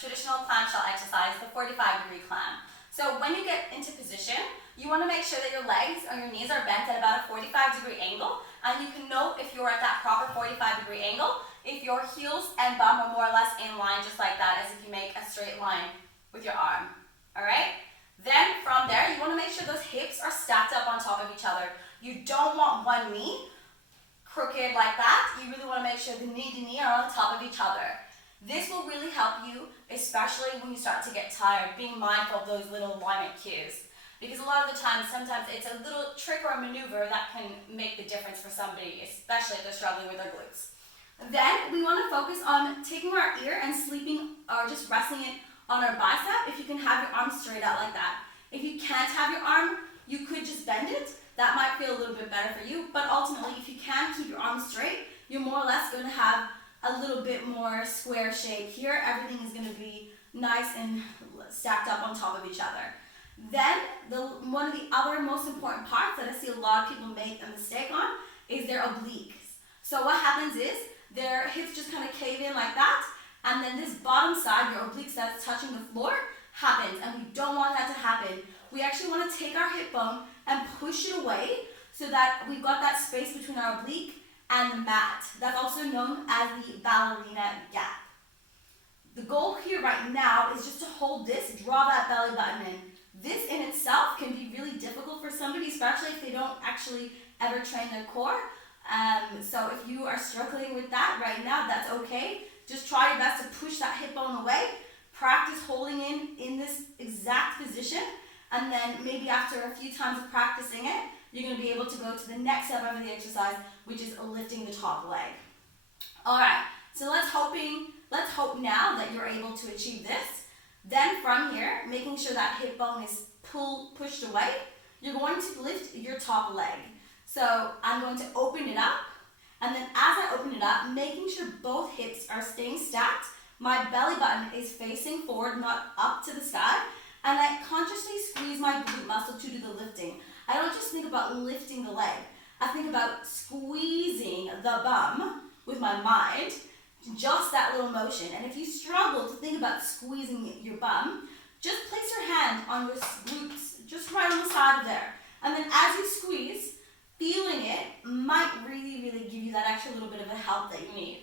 traditional clamshell exercise, the 45-degree clam. So when you get into position, you want to make sure that your legs or your knees are bent at about a 45-degree angle, and you can know if you're at that proper 45-degree angle, if your heels and bum are more or less in line, just like that, as if you make a straight line with your arm. All right? Then from there, you want to make sure those hips are stacked up on top of each other. You don't want one knee crooked like that. You really want to make sure the knee to knee are on top of each other. This will really help you, especially when you start to get tired, being mindful of those little alignment cues. Because a lot of the time, sometimes it's a little trick or a maneuver that can make the difference for somebody, especially if they're struggling with their glutes. Then we want to focus on taking our ear and sleeping or just resting it on our bicep. If you can have your arm straight out like that. If you can't have your arm, you could just bend it. That might feel a little bit better for you, but ultimately, if you can keep your arms straight, you're more or less going to have a little bit more square shape here. Everything is going to be nice and stacked up on top of each other. Then, one of the other most important parts that I see a lot of people make a mistake on is their obliques. So what happens is, their hips just kind of cave in like that, and then this bottom side, your obliques that's touching the floor, happens, and we don't want that to happen. We actually want to take our hip bone and push it away so that we've got that space between our oblique and the mat. That's also known as the ballerina gap. The goal here right now is just to hold this, draw that belly button in. This in itself can be really difficult for somebody, especially if they don't actually ever train their core. So if you are struggling with that right now, that's okay. Just try your best to push that hip bone away. Practice holding in this exact position. And then maybe after a few times of practicing it, you're going to be able to go to the next step of the exercise, which is lifting the top leg. All right, so let's hope now that you're able to achieve this. Then from here, making sure that hip bone is pushed away, you're going to lift your top leg. So I'm going to open it up, and then as I open it up, making sure both hips are staying stacked, my belly button is facing forward, not up to the sky, and I consciously squeeze my glute muscle to do the lifting. I don't just think about lifting the leg. I think about squeezing the bum with my mind, just that little motion. And if you struggle to think about squeezing your bum, just place your hand on your glutes, just right on the side of there. And then as you squeeze, feeling it might really, really give you that extra little bit of a help that you need.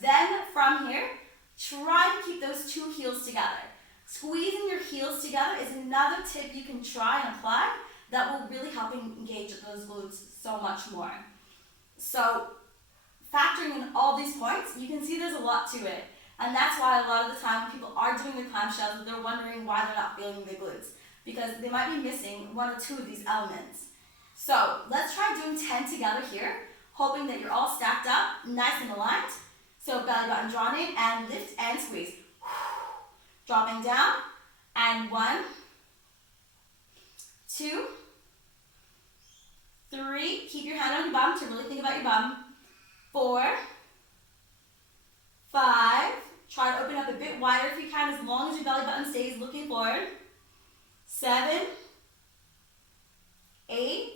Then from here, try to keep those two heels together. Squeezing your heels together is another tip you can try and apply that will really help engage those glutes so much more. So factoring in all these points, you can see there's a lot to it. And that's why a lot of the time when people are doing the clamshells, they're wondering why they're not feeling the glutes, because they might be missing one or two of these elements. So let's try doing 10 together here, hoping that you're all stacked up, nice and aligned. So belly button drawn in, and lift and squeeze. Dropping down, and 1, 2, 3, keep your hand on your bum to really think about your bum. 4, 5, try to open up a bit wider if you can, as long as your belly button stays looking forward. 7, 8,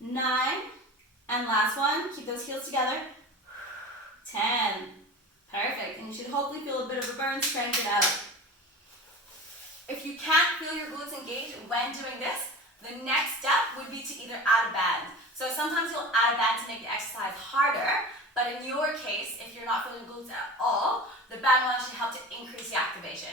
9, and last one, keep those heels together. 10. Perfect, and you should hopefully feel a bit of a burn, strength it out. If you can't feel your glutes engaged when doing this, the next step would be to either add a band. So sometimes you'll add a band to make the exercise harder, but in your case, if you're not feeling glutes at all, the band will actually help to increase the activation.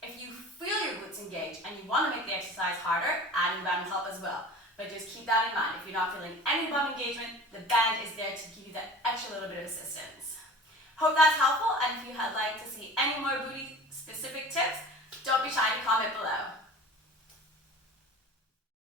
If you feel your glutes engaged and you want to make the exercise harder, adding band will help as well. But just keep that in mind. If you're not feeling any bum engagement, the band is there to give you that extra little bit of assistance. Hope that's helpful, and if you